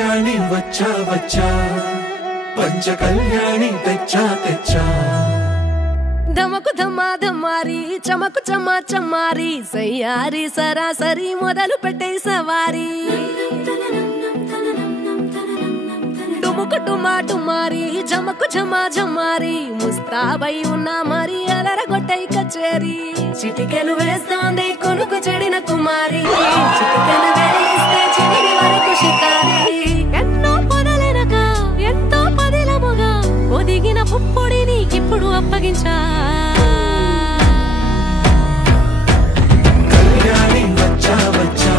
కళ్యాణి వచ్చా వచ్చా పంచ కళ్యాణి తెచ్చా తెచ్చా ధమకు ధమా ధమారి చమకు చమా చమారి సయ్యారి సరాసరి మొదలు పెట్టే సవారి డుముకు డుమా డుమారి చమకు ఝమా ఝమారి ముస్తాబై ఉన్నా మరి అలరగొట్టై కచేరి చిటికెలు వేస్తోంది కొనుకు చెడిన కుమారి చిటికెలు వేస్తే చివరి వరకు షికారి ఎన్నో పొదలెనక ఎంతో పదిలముగా ఒదిగిన పుప్పొడి నీకిప్పుడు అప్పగించా కళ్యాణి వచ్చా వచ్చా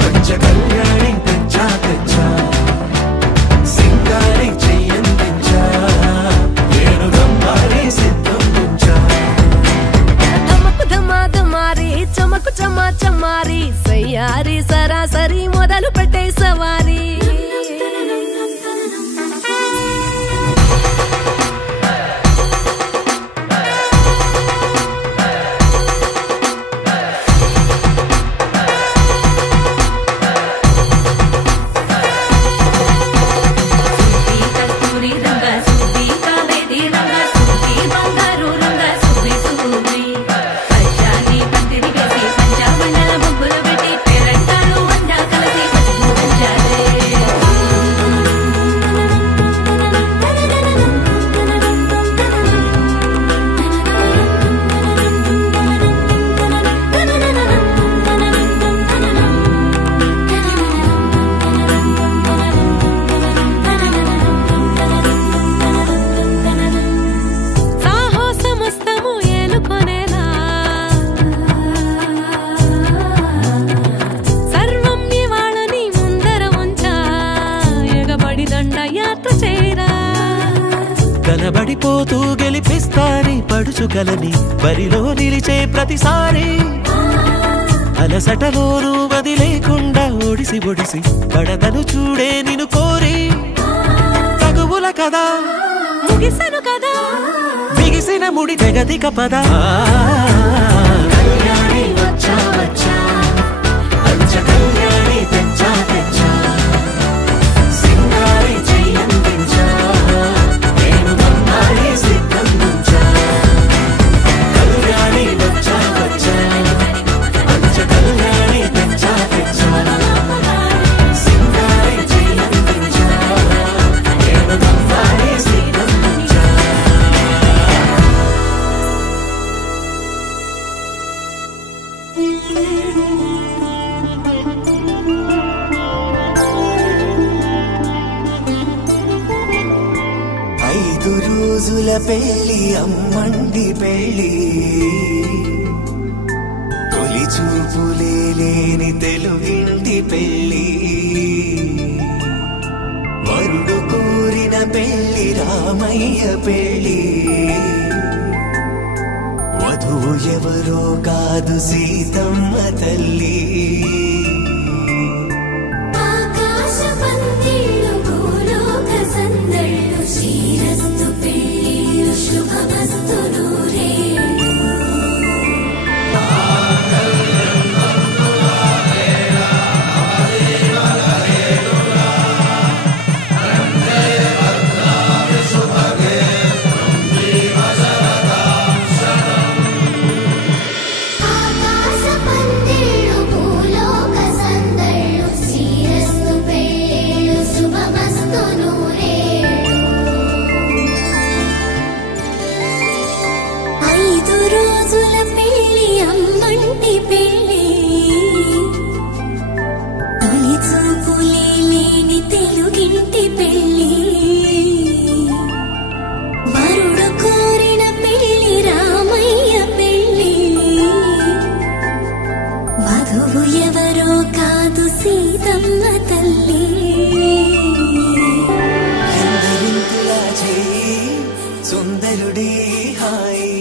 పంచ కళ్యాణి తెచ్చా తెచ్చా సింగారి చెయ్యందించా నేను గమ్మారి సిద్ధం ఉంచా ధమకు ధమా ధమారి చమకు చమా చమారి సయ్యారి సరాసరి మొదలు పెట్టే సవారి కనబడిపోతూ గెలిపిస్తాని పడుచుకలని బరిలో నిలిచే ప్రతిసారి అలసటలోనూ వదిలేకుండా ఒడిసి ఒడిసి పడతను చూడే నిన్ను కోరి తగువుల కదా ముగిసను కదా బిగిసిన ముడి తెగదిక పద కళ్యాణి వచ్చా వచ్చా పంచ కళ్యాణి తెచ్చా తెచ్చా సింగారి చెయ్యందించా నేను గమ్మారి సిద్ధం ఉంచా కళ్యాణి వచ్చా వచ్చా పంచ కళ్యాణి తెచ్చా తెచ్చా సింగారి చెయ్యందించా నేను గమ్మారి సిద్ధం ఉంచా 5 రోజుల పెళ్లి అమ్మండి పెళ్లి తొలి చూపులే లేని తెలుగింటి పెళ్లి వరుడు కోరిన పెళ్లి రామయ్య పెళ్లి వధువు ఎవరో కాదు సీతమ్మ తల్లి శ్రీరస్తు పెళ్ళిళ్ళు శుభమస్తు నూరేళ్ళు ఆకాశ పందిళ్ళు భూలోక సందళ్ళు శ్రీరస్తు పెళ్ళిళ్ళు శుభమస్తు నూరేళ్ళు 5 రోజుల పెళ్లి అమ్మంటి పెళ్లి తొలి చూపులే లేని తెలుగింటి పెళ్లి వరుడు కోరిన పెళ్లి రామయ్య పెళ్లి వధువు ఎవరో కాదు సీతమ్మ తల్లి ఎందరింతులా చేయి సుందరుడే హాయి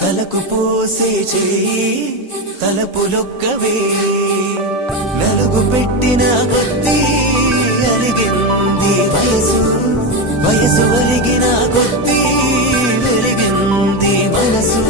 తలకు పోసే చేయి తలపులొక్కవే నలుగు పెట్టిన కొద్దీ అలిగింది వయసు వయసు ఒలిగిన కొద్దీ వెలిగింది మనసు